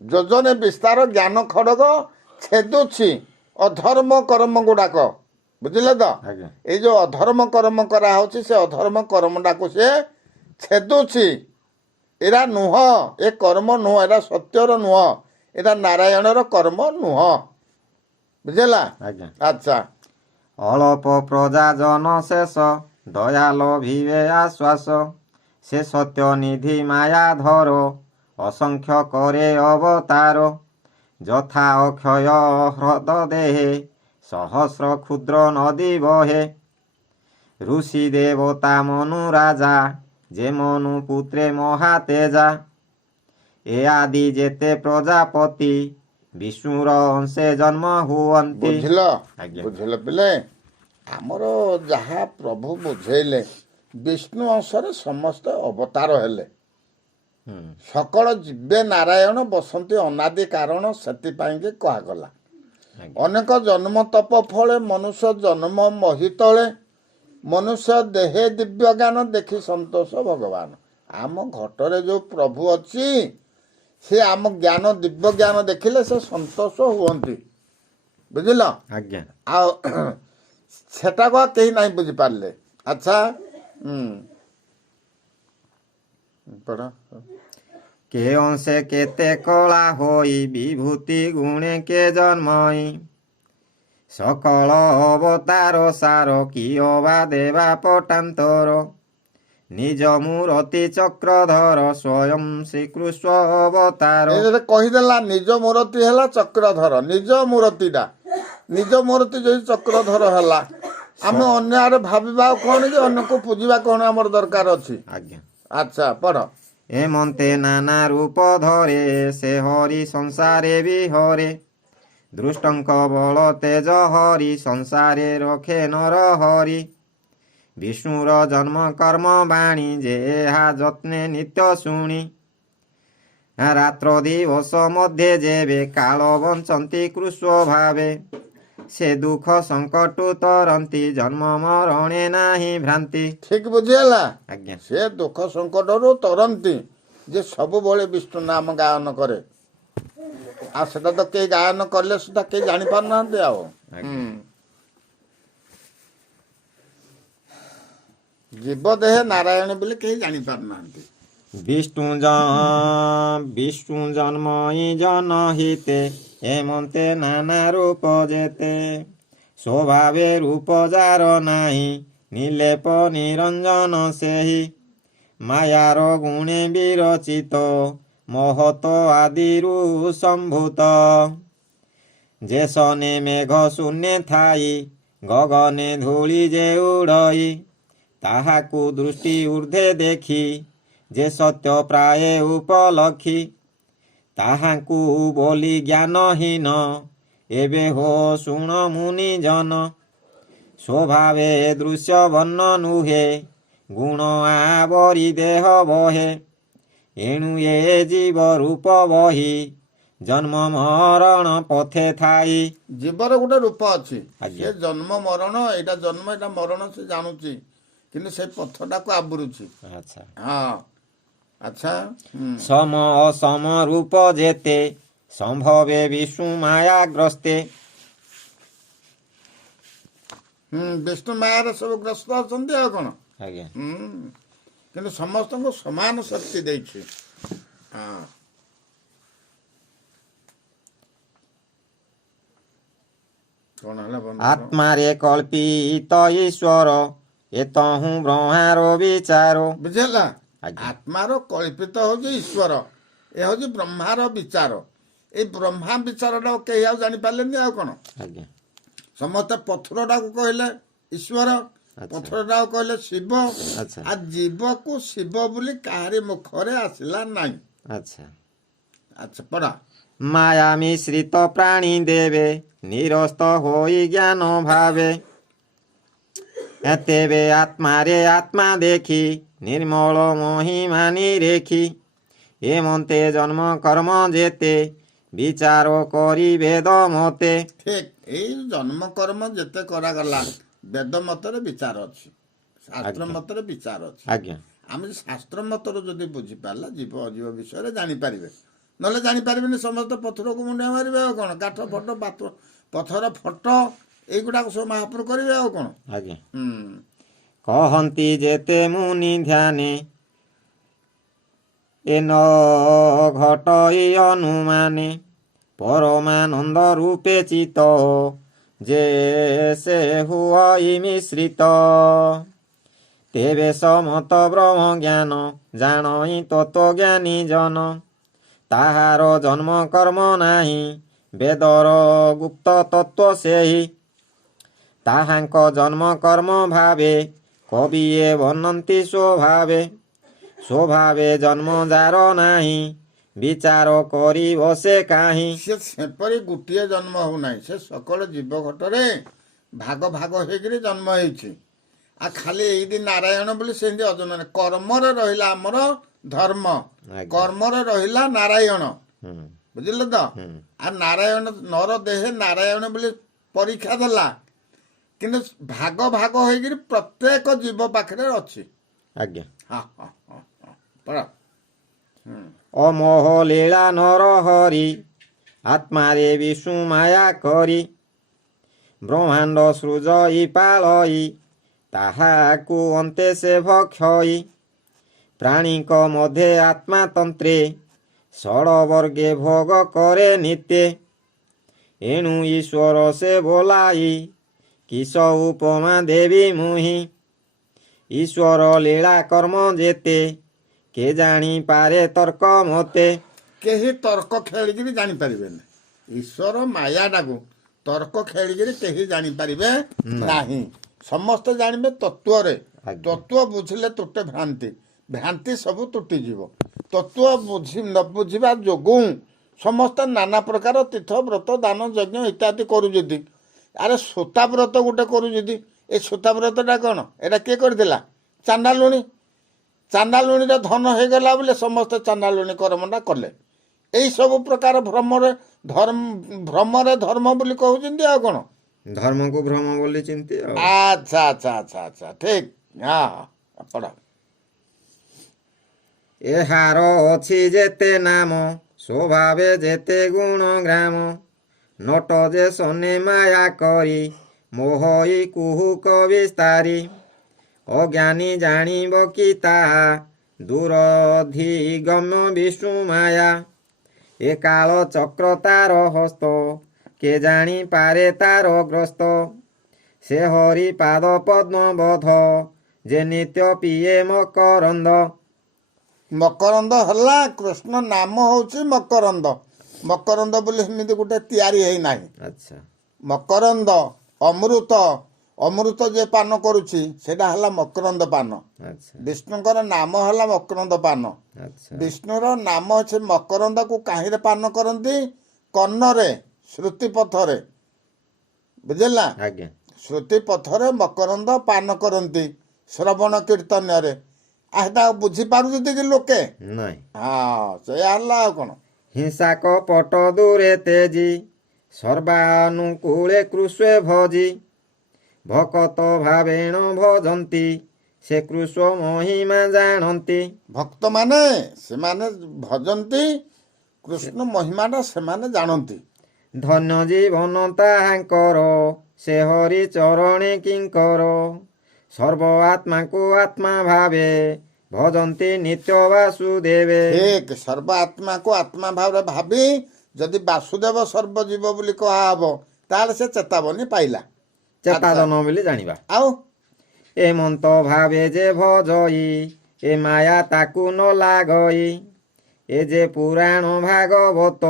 ଯୋଜନେ ବିସ୍ତାର ଜ୍ଞାନ ଖଡ଼ଗ ଛେଦୁଛି ଅଧର୍ମ କର୍ମ ଗୁଡ଼ାକ, ବୁଝିଲେ ତ। ଆଜ୍ଞା ଏଇ ଯୋଉ ଅଧର୍ମ କର୍ମ କରାହଉଛି ସେ ଅଧର୍ମ କର୍ମଟାକୁ ସେ ଛେଦୁଛି। ଏରା ନୁହଁ, ଏ କର୍ମ ନୁହଁ, ଏରା ସତ୍ୟର ନୁହଁ, ଏଟା ନାରାୟଣର କର୍ମ ନୁହଁ, ବୁଝିଲା। ଆଜ୍ଞା। ଆଚ୍ଛା ଅଳପ ପ୍ରଜା ଜନ ଶେଷ ଦୟାଲ ଭିବେ ଆଶ୍ୱାସ। ସେ ସତ୍ୟ ନିଧି ମାୟା ଧର ଅସଂଖ୍ୟ କରେ ଅବତାର। ଯଥା ଅକ୍ଷୟ ହ୍ରଦ ଦେହେ ସହସ୍ର କ୍ଷୁଦ୍ର ନଦୀ ବହେ। ଋଷି ଦେବତା ମନୁ ରାଜା ଯେ ମନୁ ପୁତ୍ରେ ମହାତେଜା। ଏ ଆଦି ଯେତେ ପ୍ରଜାପତି ବିଷ୍ଣୁର ଅଂଶେ ଜନ୍ମ ହୁଅନ୍ତି। ବୁଝିଲ। ଆଜ୍ଞା ବୁଝିଲ ପିଲେ। ଆମର ଯାହା ପ୍ରଭୁ ବୁଝେଇଲେ, ବିଷ୍ଣୁ ଅଂଶରେ ସମସ୍ତେ ଅବତାର ହେଲେ। ହୁଁ ସକଳ ଜୀବେ ନାରାୟଣ ବସନ୍ତି ଅନାଦି କାରଣ, ସେଥିପାଇଁକି କୁହାଗଲା। ଆଜ୍ଞା ଅନେକ ଜନ୍ମ ତପ ଫଳେ ମନୁଷ୍ୟ ଜନ୍ମ ମହିତଳେ। ମନୁଷ୍ୟ ଦେହେ ଦିବ୍ୟ ଜ୍ଞାନ ଦେଖି ସନ୍ତୋଷ ଭଗବାନ। ଆମ ଘଟରେ ଯୋଉ ପ୍ରଭୁ ଅଛି, ସେ ଆମ ଜ୍ଞାନ ଦିବ୍ୟ ଜ୍ଞାନ ଦେଖିଲେ ସେ ସନ୍ତୋଷ ହୁଅନ୍ତି, ବୁଝିଲ। ଆଜ୍ଞା ଆଉ ସେଟାକୁ ଆଉ କେହି ନାହିଁ ବୁଝିପାରିଲେ। ଆଚ୍ଛା ପଢ଼। କେ ଅଂଶେ କେତେ କଳା ହୋଇ ବିଭୂତି ଗୁଣେ କେ ଜନ୍ମଇ। ସକଳ ଅବତାର ସାର କିଅ ବା ଦେବା ପଟାନ୍ତର। ନିଜ ମୂରତି ଚକ୍ରଧର ସ୍ୱୟଂ ଶ୍ରୀକୃଷ୍ଣ ଅବତାର। ଏଇଟା କହିଦେଲା ନିଜ ମୂରତି ହେଲା ଚକ୍ରଧର। ନିଜ ମୂରତିଟା, ନିଜ ମୂରତି ଯଦି ଚକ୍ରଧର ହେଲା, ଆମେ ଅନ୍ୟ ଆଡେ ଭାବିବା ଆଉ କ'ଣ କି ଅନ୍ୟକୁ ପୂଜିବା କ'ଣ ଆମର ଦରକାର ଅଛି। ଆଜ୍ଞା। ଆଚ୍ଛା ପଢ। ଏମନ୍ତେ ନାନା ରୂପ ଧରେ ସେ ହରି ସଂସାରେ ବିହରେ ଦୃଷ୍ଟଙ୍କ ବଳ ତେଜ ହରି ସଂସାରେ ରଖେ ନର ହରି ବିଷ୍ଣୁର ଜନ୍ମ କର୍ମ ବାଣୀ ଯେ ଏହା ଯତ୍ନେ ନିତ୍ୟ ଶୁଣି ରାତ୍ର ଦିବସ ମଧ୍ୟରେ ଯେବେ କାଳ ବଞ୍ଚନ୍ତି କୃଷ୍ଣ ଭାବେ ସେ ଦୁଃଖ ସଙ୍କଟ ତରନ୍ତି ଜନ୍ମ ମରଣେ ନାହିଁ ଭ୍ରାନ୍ତି। ଠିକ ବୁଝିହେଲା। ଆଜ୍ଞା। ସେ ଦୁଃଖ ସଙ୍କଟରୁ ତରନ୍ତି ଯେ ସବୁବେଳେ ବିଷ୍ଣୁ ନାମ ଗାୟନ କରେ। ଆଉ ସେଟା ତ କେହି ଗାୟନ କଲେ ସେଟା କେହି ଜାଣିପାରୁନାହାନ୍ତି ଆଉ। ଜୀବ ଦେହେ ନାରାୟଣ ବୋଲି କେହି ଜାଣିପାରୁନାହାନ୍ତି। ବିଷ୍ଣୁ ଜନ୍ମ ଜନହିତେ ଏମନ୍ତେ ନାନା ରୂପ ଯେତେ ସ୍ୱଭାବେ ରୂପ ଯାର ନାହିଁ ନିଲେପ ନିରଞ୍ଜନ ସେହି ମାୟାର ଗୁଣେ ବିରଚିତ ମହତ ଆଦିରୁ ସମ୍ଭୂତ ଯେ ସନେ ମେଘ ଶୂନ୍ୟ ଥାଇ ଗଗନେ ଧୂଳି ଯେ ଉଡ଼ଇ ତାହାକୁ ଦୃଷ୍ଟି ଊର୍ଦ୍ଧ୍ୱେ ଦେଖି ଯେ ସତ୍ୟ ପ୍ରାୟ ଉପଲକ୍ଷୀ ତାହାଙ୍କୁ ବୋଲି ଜ୍ଞାନହୀନ ଏବେ ହୋ ଶୁଣ ମୁନି ଜନ ସ୍ୱଭାବେ ଦୃଶ୍ୟ ବର୍ଣ୍ଣ ନୁହେଁ ଗୁଣ ଆବରି ଦେହ ବହେ ଏଣୁ ଏ ଜୀବ ରୂପ ବହି ଜନ୍ମ ମରଣ ପଥେ ଥାଇ। ଜୀବର ଗୋଟେ ରୂପ ଅଛି। ଆଜ୍ଞା। ସେ ଜନ୍ମ ମରଣ ଏଇଟା ଜନ୍ମ ଏଇଟା ମରଣ ସେ ଜାଣୁଛି କିନ୍ତୁ ସେ ପଥଟାକୁ ଆବୁରୁଛି। ଆଚ୍ଛା। ହଁ ଆଚ୍ଛା। ସମ ଅସମ ରୂପ ଯେତେ ସମ୍ଭବେ ବିଷ୍ଣୁ ମାୟାଗ୍ରସ୍ତେ ବିଷ୍ଣୁ ମାୟାରେ ସବୁ ଗ୍ରସ୍ତ ଅଛନ୍ତି ଆଉ କ'ଣ। ଆଜ୍ଞା। କିନ୍ତୁ ସମସ୍ତଙ୍କୁ ସମାନ ଶକ୍ତି ଦେଇଛି। ହଁ କ'ଣ ହେଲା ବନ୍ଧୁ? ଆତ୍ମାରେ କଳ୍ପିତ ଈଶ୍ୱର ଏତହୁଁ ବ୍ରହ୍ମାର ବିଚାର। ବୁଝିଲା। ଆଜ୍ଞା। ଆତ୍ମାର କଳ୍ପିତ ହଉଛି ଈଶ୍ୱର, ଏ ହଉଛି ବ୍ରହ୍ମାର ବିଚାର। ଏଇ ବ୍ରହ୍ମା ବିଚାରଟା କେହି ଆଉ ଜାଣିପାରିଲେନି ଆଉ କ'ଣ। ଆଜ୍ଞା। ସମସ୍ତେ ପଥରଟାକୁ କହିଲେ ଈଶ୍ୱର, ପଥରଟାକୁ କହିଲେ ଶିବ। ଆଚ୍ଛା। ଆଉ ଜୀବକୁ ଶିବ ବୋଲି କାହାରି ମୁଖରେ ଆସିଲା ନାହିଁ। ଆଚ୍ଛା। ଆଚ୍ଛା ପଢା। ମାୟା ମିଶ୍ରିତ ପ୍ରାଣୀ ଦେବେ ନିରସ୍ତ ହୋଇ ଜ୍ଞାନ ଭାବେ ତେବେ ଆତ୍ମାରେ ଆତ୍ମା ଦେଖି ନିର୍ମଳ ମହିମା ନିରେଖି ଏମନ୍ତେ ଜନ୍ମ କର୍ମ ଯେତେ ବିଚାର କରି ବେଦ ମତେ। ଠିକ ଏଇ ଜନ୍ମ କର୍ମ ଯେତେ କରାଗଲା ବେଦ ମତରେ ବିଚାର ଅଛି, ଶାସ୍ତ୍ର ମତରେ ବିଚାର ଅଛି। ଆଜ୍ଞା। ଆମେ ଶାସ୍ତ୍ର ମତରୁ ଯଦି ବୁଝିପାରିଲା ଜୀବ ଅଜୀବ ବିଷୟରେ ଜାଣିପାରିବେ, ନହେଲେ ଜାଣିପାରିବେନି। ସମସ୍ତେ ପଥରକୁ ମୁଣ୍ଡିଆ ମାରିବେ ଆଉ କ'ଣ। କାଠ ଫଟ ପଥର ଫଟ ଏଇଗୁଡ଼ାକ ସବୁ ମହାପୁରୁ କରିବେ ଆଉ କ'ଣ। ଆଜ୍ଞା। କହନ୍ତି ଯେତେ ମୁନି ଧ୍ୟାନେ ଏ ନ ଘଟଇ ଅନୁମାନେ ପରମାନନ୍ଦ ରୂପେ ଚିତ ଯେ ସେ ହୁଅଇ ମିଶ୍ରିତ ତେବେ ସମତ ବ୍ରହ୍ମ ଜ୍ଞାନ ଜାଣଇ ତତ୍ତ୍ୱଜ୍ଞାନୀ ଜନ ତାହାର ଜନ୍ମ କର୍ମ ନାହିଁ ବେଦର ଗୁପ୍ତ ତତ୍ତ୍ୱ ସେହି ତାହାଙ୍କ ଜନ୍ମ କର୍ମ ଭାବେ କବିଏ ବର୍ଣ୍ଣନ୍ତି ସ୍ୱଭାବେ ଜନ୍ମ ଯାର ନାହିଁ ବିଚାର କରିବ ସେ କାହିଁ। ସେ ସେପରି ଗୋଟିଏ ଜନ୍ମ ହଉନାହିଁ, ସେ ସକଳ ଜୀବ ଘଟରେ ଭାଗ ଭାଗ ହେଇକିରି ଜନ୍ମ ହେଇଛି। ଆଉ ଖାଲି ଏଇଠି ନାରାୟଣ ବୋଲି ସେମିତି ଅଜନ ନାହିଁ। କର୍ମରେ ରହିଲା ଆମର ଧର୍ମ, କର୍ମରେ ରହିଲା ନାରାୟଣ। ବୁଝିଲେ ତ। ଆଉ ନାରାୟଣ ନର ଦେହେ ନାରାୟଣ ବୋଲି ପରୀକ୍ଷା ଦେଲା, କିନ୍ତୁ ଭାଗ ଭାଗ ହେଇକିରି ପ୍ରତ୍ୟେକ ଜୀବ ପାଖରେ ଅଛି। ଆଜ୍ଞା। ହଁ ହଁ ହଁ ହଁ ପରା। ଅମୋହ ଲୀଳା ନର ହରି ଆତ୍ମାରେ ବିଷ୍ଣୁ ମାୟା କରି ବ୍ରହ୍ମାଣ୍ଡ ସୃଜଇ ପାଳଇ ତାହାକୁ ଅନ୍ତେ ସେ ଭକ୍ଷଇ ପ୍ରାଣୀଙ୍କ ମଧ୍ୟରେ ଆତ୍ମାତନ୍ତ୍ରେ ଷଡ଼ବର୍ଗେ ଭୋଗ କରେ ନିତ୍ୟ ଏଣୁ ଈଶ୍ୱର ସେ ବୋଲାଇ କିସ ଉପମା ଦେବି ମୁହିଁ ଈଶ୍ୱର ଲୀଳା କର୍ମ ଯେତେ କେ ଜାଣିପାରେ ତର୍କ ମତେ। କେହି ତର୍କ ଖେଳିକିରି ଜାଣିପାରିବେନି। ଈଶ୍ୱର ମାୟାଟାକୁ ତର୍କ ଖେଳିକିରି କେହି ଜାଣିପାରିବେ ନାହିଁ। ସମସ୍ତେ ଜାଣିବେ ତତ୍ଵରେ। ଆଜ୍ଞା। ତତ୍ଵ ବୁଝିଲେ ତୁଟେ ଭ୍ରାନ୍ତି, ଭ୍ରାନ୍ତି ସବୁ ତୁଟିଯିବ। ତତ୍ଵ ନ ବୁଝିବା ଯୋଗୁଁ ସମସ୍ତେ ନାନା ପ୍ରକାର ତୀର୍ଥ ବ୍ରତ ଦାନ ଯଜ୍ଞ ଇତ୍ୟାଦି କରୁଛନ୍ତି। ଆରେ ସୂତା ବ୍ରତ ଗୋଟେ କରୁଛନ୍ତି। ଏ ସୂତା ବ୍ରତଟା କ'ଣ? ଏଇଟା କିଏ କରିଥିଲା? ଚାଣ୍ଡାଲୁଣି। ଚାଣ୍ଡାଲୁଣିର ଧନ ହେଇଗଲା ବୋଲି ସମସ୍ତେ ଚାଣ୍ଡାଲୁଣି କର୍ମଟା କଲେ। ଏଇ ସବୁ ପ୍ରକାର ଭ୍ରମରେ ଧର୍ମ ବୋଲି କହୁଛନ୍ତି। ଆଉ କ'ଣ? ଧର୍ମକୁ ଭ୍ରମ ବୋଲି ଚିନ୍ତି ଆଉ। ଆଚ୍ଛା ଆଚ୍ଛା ଆଚ୍ଛା ଆଚ୍ଛା ଠିକ୍। ହଁ ହଁ ପଢ଼। ଏହାର ଅଛି ଯେତେ ନାମ, ସ୍ୱଭାବେ ଯେତେ ଗୁଣ ଗ୍ରାମ। ନଟ ଯେ ସନେ ମାୟା କରି, ମୋହଇ କୁହୁକ ବିସ୍ତାରୀ। ଅଜ୍ଞାନୀ ଜାଣିବ କି ତାହା, ଦୂରଧିଗମ୍ୟ ବିଷ୍ଣୁ ମାୟା। ଏ କାଳ ଚକ୍ର ତାର ହସ୍ତ, କେ ଜାଣିପାରେ ତାର ଗ୍ରସ୍ତ। ସେ ହରି ପାଦ ପଦ୍ମ ବଧ, ଯେ ନିତ୍ୟ ପିଏ ମକରନ୍ଦ। ମକରନ୍ଦ ହେଲା କୃଷ୍ଣ ନାମ ହେଉଛି ମକରନ୍ଦ। ମକରନ୍ଦ ବୋଲି ସେମିତି ଗୋଟେ ତିଆରି ହେଇନାହିଁ। ଆଚ୍ଛା ମକରନ୍ଦ ଅମୃତ, ଅମୃତ ଯିଏ ପାନ କରୁଛି ସେଇଟା ହେଲା ମକରନ୍ଦ ପାନ। ଆଚ୍ଛା ବିଷ୍ଣୁଙ୍କର ନାମ ହେଲା ମକରନ୍ଦ ପାନ। ଆଚ୍ଛା ବିଷ୍ଣୁର ନାମ ଅଛି ମକରନ୍ଦକୁ କାହିଁରେ ପାନ କରନ୍ତି? କର୍ଣ୍ଣରେ, ଶ୍ରୁତି ପଥରେ। ବୁଝିଲା? ଆଜ୍ଞା ଶ୍ରୁତି ପଥରେ ମକରନ୍ଦ ପାନ କରନ୍ତି ଶ୍ରବଣ କୀର୍ତ୍ତନରେ। ଏଇଟା ବୁଝିପାରୁଛନ୍ତି କି ଲୋକେ? ନାଇଁ। ହଁ ସେଇଆ ହେଲା। ଆଉ କ'ଣ? ହିଂସା କପଟ ଦୂରେ ତେଜି, ସର୍ବାନୁକୂଳେ କୃଷ୍ଣେ ଭଜି। ଭକତ ଭାବେଣ ଭଜନ୍ତି, ସେ କୃଷ୍ଣ ମହିମା ଜାଣନ୍ତି। ଭକ୍ତମାନେ ସେମାନେ ଭଜନ୍ତି, କୃଷ୍ଣ ମହିମାଟା ସେମାନେ ଜାଣନ୍ତି। ଧନ୍ୟ ଜୀବନ ତାହାଙ୍କର, ସେ ହରି ଚରଣେ କିଙ୍କର। ସର୍ବ ଆତ୍ମାକୁ ଆତ୍ମା ଭାବେ, ଭଜନ୍ତି ନିତ୍ୟ ବାସୁଦେବେ। ଠିକ୍। ସର୍ବ ଆତ୍ମାକୁ ଆତ୍ମା ଭାବରେ ଭାବି ଯଦି ବାସୁଦେବ ସର୍ବଜୀବ ବୋଲି କୁହାହବ ତାହେଲେ ସେ ଚେତାବନୀ ପାଇଲା। ଚେତାଦନ ବୋଲି ଜାଣିବା। ଆଉ ଏମନ୍ତ ଭାବେ ଯେ ଭଜଇ, ଏ ମାୟା ତାକୁ ନ ଲାଗଇ। ଏ ଯେ ପୁରାଣ ଭାଗବତ,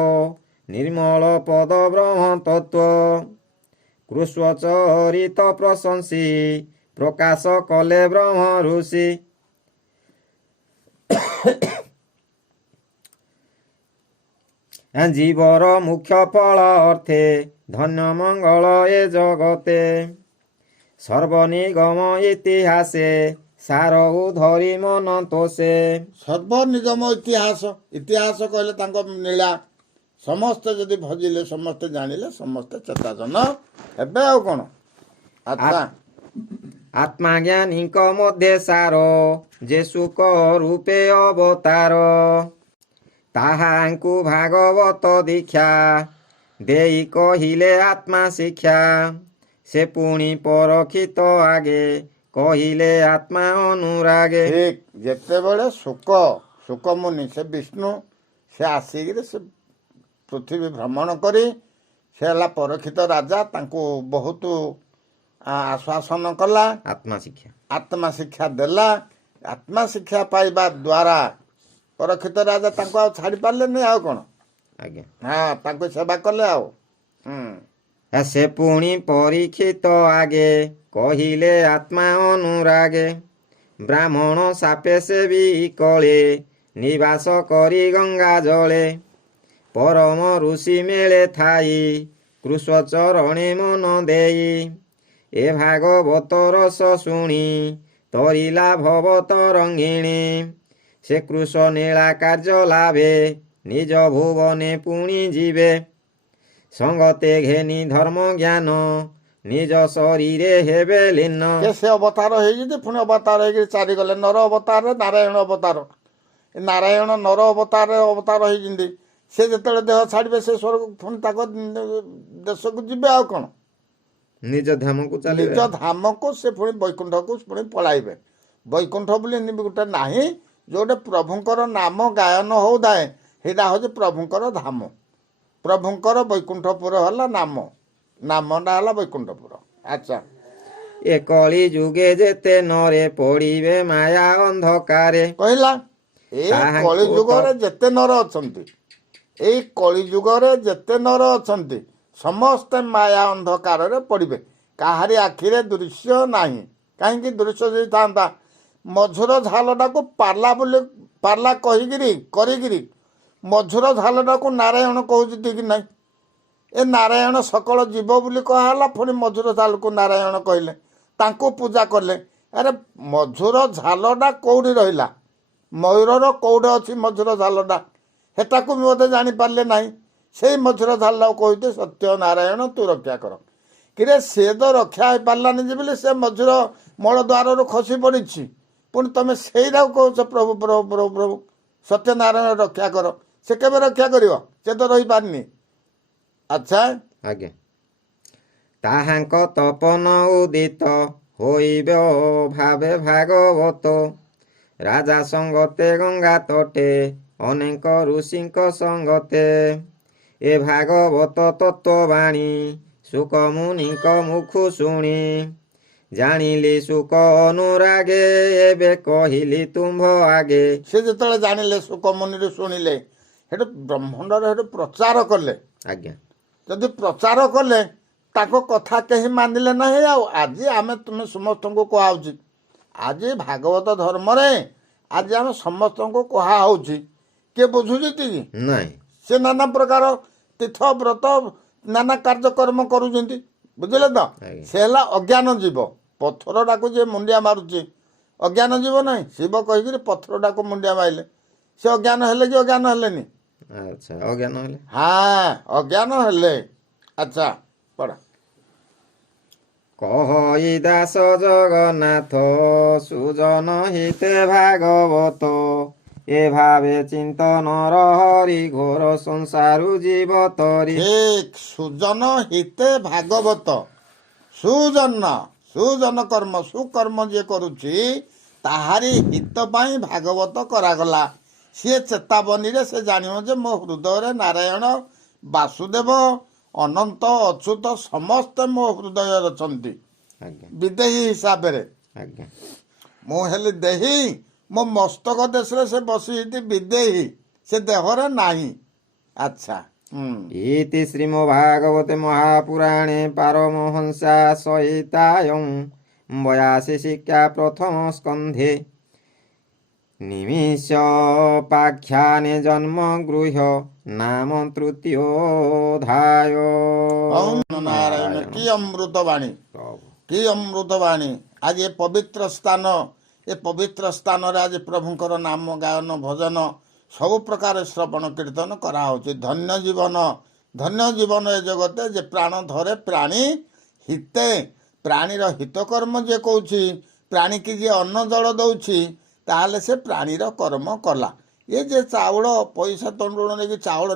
ନିର୍ମଳ ପଦ ବ୍ରହ୍ମ ତତ୍ତ୍ୱ। କୃଷ୍ଣ ଚରିତ ପ୍ରଶଂସୀ, ପ୍ରକାଶ କଲେ ବ୍ରହ୍ମ ଋଷି। ଜୀବର ମୁଖ୍ୟ ଫଳ ଅର୍ଥେ, ଧନ୍ୟ ମଙ୍ଗଳ ଏ ଜଗତେ। ସର୍ବନିଗମ ଇତିହାସେ, ସାରକୁ ଧରି ମନ ତୋଷେ। ସର୍ବନିଗମ ଇତିହାସ, ଇତିହାସ କହିଲେ ତାଙ୍କ ନୀଳା ସମସ୍ତେ ଯଦି ଭଜିଲେ, ସମସ୍ତେ ଜାଣିଲେ, ସମସ୍ତେ ଚେତାଜନ ହେବେ। ଆଉ କ'ଣ? ଆଚ୍ଛା ଆତ୍ମାଜ୍ଞାନୀଙ୍କ ମଧ୍ୟରେ ସାର, ଯେ ସୁକ ରୂପେ ଅବତାର। ତାହାଙ୍କୁ ଭାଗବତ ଦୀକ୍ଷା, ଦେଇ କହିଲେ ଆତ୍ମା ଶିକ୍ଷା। ସେ ପୁଣି ପରକ୍ଷିତ ଆଗେ, କହିଲେ ଆତ୍ମା ଅନୁରାଗେ। ଠିକ୍। ଯେତେବେଳେ ଶୁକମୁନି ସେ ବିଷ୍ଣୁ ସେ ଆସିକିରି ସେ ପୃଥିବୀ ଭ୍ରମଣ କରି ସେ ହେଲା ପରୀକ୍ଷିତ ରାଜା, ତାଙ୍କୁ ବହୁତ ଆଶ୍ୱାସନ କଲା, ଆତ୍ମା ଶିକ୍ଷା ଆତ୍ମା ଶିକ୍ଷା ଦେଲା। ଆତ୍ମା ଶିକ୍ଷା ପାଇବା ଦ୍ୱାରା ପରୀକ୍ଷିତ ରାଜା ତାଙ୍କୁ ଆଉ ଛାଡ଼ି ପାରିଲେନି। ଆଉ କ'ଣ? ଆଜ୍ଞା। ହଁ ତାଙ୍କୁ ସେବା କଲେ। ଆଉ ସେ ପୁଣି ପରୀକ୍ଷିତ ଆଗେ, କହିଲେ ଆତ୍ମା ଅନୁରାଗେ। ବ୍ରାହ୍ମଣ ସାପେ ସେ ବି କଳେ, ନିବାସ କରି ଗଙ୍ଗା ଜଳେ। ପରମ ଋଷି ମେଳେ ଥାଇ, କୃଷ୍ଣ ଚରଣେ ମନ ଦେଇ। ଏ ଭାଗବତ ରସ ଶୁଣି, ତରିଲା ଭବ ତରଙ୍ଗିଣୀ। ସେ କୃଷ୍ଣ ନୀଳା କାର୍ଯ୍ୟ ଲାଭେ, ନିଜ ଭୁବନେ ପୁଣି ଯିବେ। ସଙ୍ଗତେ ଘେନି ଧର୍ମ ଜ୍ଞାନ, ନିଜ ଶରୀରେ ହେବେ ଲୀନ। ସେ ଅବତାର ହେଇଛନ୍ତି, ପୁଣି ଅବତାର ହେଇକି ଚାରିଗଲେ। ନର ଅବତାରରେ ନାରାୟଣ ଅବତାର। ଏ ନାରାୟଣ ନର ଅବତାର ହେଇଛନ୍ତି। ସେ ଯେତେବେଳେ ଦେହ ଛାଡ଼ିବେ, ସେ ସ୍ୱର୍ଗ ପୁଣି ତାଙ୍କ ଦେଶକୁ ଯିବେ। ଆଉ କ'ଣ? ନିଜ ଧାମକୁ ଚାଲିବେ। ନିଜ ଧାମକୁ ସେ ପୁଣି ବୈକୁଣ୍ଠକୁ ପୁଣି ପଳାଇବେ। ବୈକୁଣ୍ଠ ବୋଲି ଗୋଟେ ନାହିଁ, ଯୋଉଟା ପ୍ରଭୁଙ୍କର ନାମ ଗାୟନ ହଉଥାଏ, ସେଇଟା ହେଉଛି ପ୍ରଭୁଙ୍କର ଧାମ। ପ୍ରଭୁଙ୍କର ବୈକୁଣ୍ଠପୁର ହେଲା ନାମ, ନାମଟା ହେଲା ବୈକୁଣ୍ଠପୁର। ଆଚ୍ଛା ଏ କଳି ଯୁଗେ ଯେତେ ନରେ, ପଡ଼ିବେ ମାୟା ଅନ୍ଧକାରେ। କହିଲା ଏଇ ତାହାଙ୍କୁ କଳି ଯୁଗରେ ଯେତେ ନର ଅଛନ୍ତି, ଏଇ କଳି ଯୁଗରେ ଯେତେ ନର ଅଛନ୍ତି, ସମସ୍ତେ ମାୟା ଅନ୍ଧକାରରେ ପଡ଼ିବେ। କାହାରି ଆଖିରେ ଦୃଶ୍ୟ ନାହିଁ। କାହିଁକି ଦୃଶ୍ୟ ଯଦି ଥାନ୍ତା ମଝୁର ଝାଲଟାକୁ ପାର୍ଲା କରିକିରି ମଝୁର ଝାଲଟାକୁ ନାରାୟଣ କହୁଛନ୍ତି କି ନାହିଁ? ଏ ନାରାୟଣ ସକଳ ଜୀବ ବୋଲି କୁହାହେଲା, ପୁଣି ମଝୁର ଝାଲକୁ ନାରାୟଣ କହିଲେ, ତାଙ୍କୁ ପୂଜା କଲେ। ଆରେ ମଝୁର ଝାଲଟା କେଉଁଠି ରହିଲା? ମୟୂରର କେଉଁଠି ଅଛି ମଝୁର ଝାଲଟା? ହେଟାକୁ ବି ବୋଧେ ଜାଣିପାରିଲେ ନାହିଁ। ସେଇ ମଝୁର ଝାଲଟାକୁ କହୁଛି ସତ୍ୟ ନାରାୟଣ ତୁ ରକ୍ଷା କର। କିରେ ସେ ତ ରକ୍ଷା ହେଇପାରିଲାନି ଯେ ବୋଲି ସେ ମଝୁର ମଳ ଦ୍ୱାରରୁ ଖସି ପଡ଼ିଛି, ପୁଣି ତମେ ସେଇଟାକୁ କହୁଛ ପ୍ରଭୁ ପ୍ରଭୁ ପ୍ରଭୁ ପ୍ରଭୁ ସତ୍ୟନାରାୟଣ ରକ୍ଷା କର। ସେ କେବେ ରକ୍ଷା କରିବ? ସେ ତ ରହିପାରିନି। ଆଚ୍ଛା, ଆଜ୍ଞା। ତାହାଙ୍କ ତପନ ଉଦିତ ହୋଇବ ଭାବେ ଭାଗବତ, ରାଜା ସଙ୍ଗତେ ଗଙ୍ଗା ତଟେ ଅନେକ ଋଷିଙ୍କ ସଙ୍ଗତେ। ଏ ଭାଗବତ ତତ୍ତ୍ୱବାଣୀ ସୁକ ମୁନିଙ୍କ ମୁଖୁ ଶୁଣି, ଜାଣିଲି ସୁକ ଅନୁରାଗେ ଏବେ କହିଲି ତୁମ୍ଭ ଆଗେ। ସେ ଯେତେବେଳେ ଜାଣିଲେ ସୁକମୁନିରୁ ଶୁଣିଲେ, ସେଠୁ ବ୍ରହ୍ମାଣ୍ଡରେ ସେଠୁ ପ୍ରଚାର କଲେ। ଆଜ୍ଞା। ଯଦି ପ୍ରଚାର କଲେ ତାଙ୍କ କଥା କେହି ମାନିଲେ ନାହିଁ। ଆଉ ଆଜି ଆମେ ତୁମେ ସମସ୍ତଙ୍କୁ କୁହାହେଉଛି, ଆଜି ଭାଗବତ ଧର୍ମରେ ଆଜି ଆମେ ସମସ୍ତଙ୍କୁ କୁହାହେଉଛି, କିଏ ବୁଝୁଛି କି? ନାଇଁ। ସେ ନାନା ପ୍ରକାର ତୀର୍ଥ ବ୍ରତ ନାନା କାର୍ଯ୍ୟକ୍ରମ କରୁଛନ୍ତି, ବୁଝିଲେ ତ? ଆଜ୍ଞା। ସେ ହେଲା ଅଜ୍ଞାନ ଜୀବ। ପଥରଟାକୁ ଯିଏ ମୁଣ୍ଡିଆ ମାରୁଛି ଅଜ୍ଞାନ ଜୀବ ନାହିଁ। ଶିବ କହିକିରି ପଥରଟାକୁ ମୁଣ୍ଡିଆ ମାରିଲେ, ସେ ଅଜ୍ଞାନ ହେଲେ କି ଅଜ୍ଞାନ ହେଲେନି? ଆଚ୍ଛା, ଅଜ୍ଞାନ ହେଲେ। ହଁ, ଅଜ୍ଞାନ ହେଲେ। ଆଚ୍ଛା, ପଢ଼। କହଇ ଦାସ ଜଗନ୍ନାଥ ସୁଜନ ହିତେ ଭାଗବତ, ଏ ଭାବେ ଚିନ୍ତନର ହରି ଘୋର ସଂସାରୁ ଜୀବ ତରି। ଠିକ୍, ସୁଜନ ହିତେ ଭାଗବତ। ସୁଜନ କର୍ମ, ସୁକର୍ମ ଯିଏ କରୁଛି ତାହାରି ହିତ ପାଇଁ ଭାଗବତ କରାଗଲା। ସିଏ ଚେତାବନୀରେ ସେ ଜାଣିବ ଯେ ମୋ ହୃଦୟରେ ନାରାୟଣ, ବାସୁଦେବ, ଅନନ୍ତ, ଅଚ୍ୟୁତ ସମସ୍ତେ ମୋ ହୃଦୟରେ ଅଛନ୍ତି। ଆଜ୍ଞା। ବିଦେହୀ ହିସାବରେ ଆଜ୍ଞା। ମୁଁ ହେଲି ଦେହୀ, ମୋ ମସ୍ତକ ଦେଶରେ ସେ ବସିଛି ବିଦେହୀ, ସେ ଦେହରେ ନାହିଁ। ଆଚ୍ଛା, ଇତି ଶ୍ରୀମଦ୍ଭାଗବତେ ମହାପୁରାଣେ ପାରମହଂସା ସହିତାୟଂ ବୟାସି ଶିକ୍ଷା ପ୍ରଥମ ସ୍କନ୍ଧେ ନିମିଷପାଖ୍ୟାନେ ଜନ୍ମ ଗୃହ୍ୟ ନାମ ତୃତୀୟୋଧ୍ୟାୟ। ନାରାୟଣ କି ଅମୃତବାଣୀ, ପ୍ରଭୁ। କି ଅମୃତବାଣୀ। ଆଜି ଏ ପବିତ୍ର ସ୍ଥାନ, ଏ ପବିତ୍ର ସ୍ଥାନରେ ଆଜି ପ୍ରଭୁଙ୍କର ନାମ ଗାୟନ ଭଜନ ସବୁ ପ୍ରକାର ଶ୍ରବଣ କୀର୍ତ୍ତନ କରାହେଉଛି। ଧନ୍ୟ ଜୀବନ, ଧନ୍ୟ ଜୀବନ ଏ ଜଗତେ ଯେ ପ୍ରାଣ ଧରେ ପ୍ରାଣୀ ହିତେ। ପ୍ରାଣୀର ହିତକର୍ମ ଯିଏ କହୁଛି, ପ୍ରାଣୀକି ଯିଏ ଅନ୍ନ ଜଳ ଦଉଛି, ତାହେଲେ ସେ ପ୍ରାଣୀର କର୍ମ କଲା। ଏ ଯେ ଚାଉଳ ପଇସା ତଣ୍ଡୁଳ ନେଇକି ଚାଉଳ